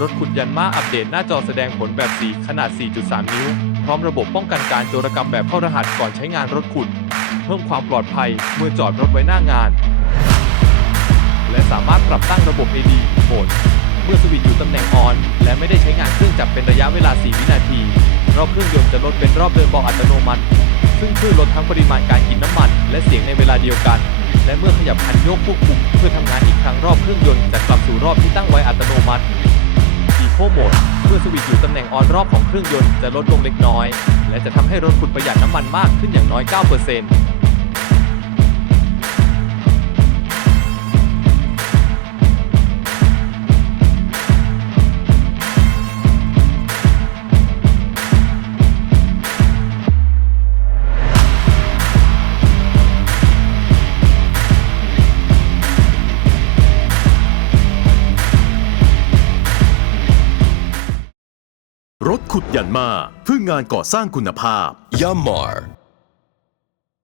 รถขุดยันมาอัปเดตหน้าจอแสดงผลแบบสีขนาด 4.3 นิ้ว พร้อมระบบป้องกันการโจรกรรมแบบเข้ารหัสก่อนใช้งานรถขุด เพิ่มความปลอดภัยเมื่อจอดรถไว้หน้างาน และสามารถปรับตั้งระบบ AD โหมดเมื่อสวิตช์อยู่ตำแหน่งออน และไม่ได้ใช้งานเครื่องจักรเป็นระยะเวลา 4 วินาที รอบเครื่องยนต์จะลดเป็นรอบเดินเบาะอัตโนมัติ ซึ่งช่วยลดทั้งปริมาณการกินน้ำมัน และเสียงในเวลาเดียวกัน และเมื่อขยับคันโยกควบคุมเพื่อทำงานอีกครั้งรอบเครื่องยนต์จะกลับสู่รอบที่ตั้งไว้อัตโนมัติ โคโหมด เมื่อสวิตช์อยู่ตำแหน่งออนรอบของเครื่องยนต์จะลดลงเล็กน้อย และจะทำให้รถคุณประหยัดน้ำมันมากขึ้นอย่างน้อย 9% รถขุดยันมาเพื่องานก่อสร้างคุณภาพยามาร